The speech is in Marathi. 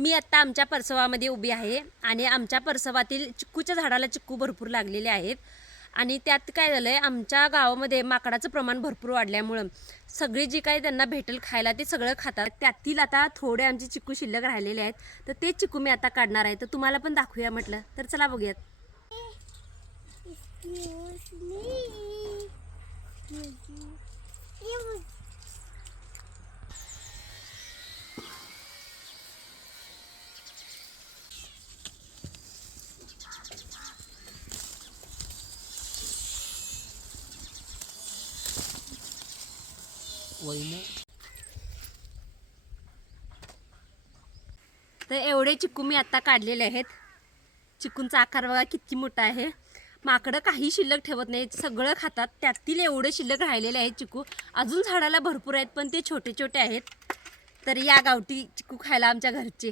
मी आत्ता आमच्या परसवामध्ये उभी आहे आणि आमच्या परसवातील चिक्कूच्या झाडाला चिक्कू भरपूर लागलेले आहेत आणि त्यात काय झालं आहे, आमच्या गावामध्ये माकडाचं प्रमाण भरपूर वाढल्यामुळं सगळे जे काही त्यांना भेटेल खायला ते सगळं खातात. त्यातील आता थोडे आमचे चिक्कू शिल्लक राहिलेले आहेत, तर ते चिक्कू मी आता काढणार आहे. तर तुम्हाला पण दाखवूया म्हटलं, तर चला बघूयात. तर एवढे चिक्कू मी आता काढलेले आहेत. चिक्कूंचा आकार बघा किती मोठा आहे. माकडं काही शिल्लक ठेवत नाहीत, सगळं खातात. त्यातील एवढे शिल्लक राहिलेले आहेत चिक्कू. अजून झाडाला भरपूर आहेत पण ते छोटे छोटे आहेत. तर या गावठी चिक्कू खायला आमच्या घरचे.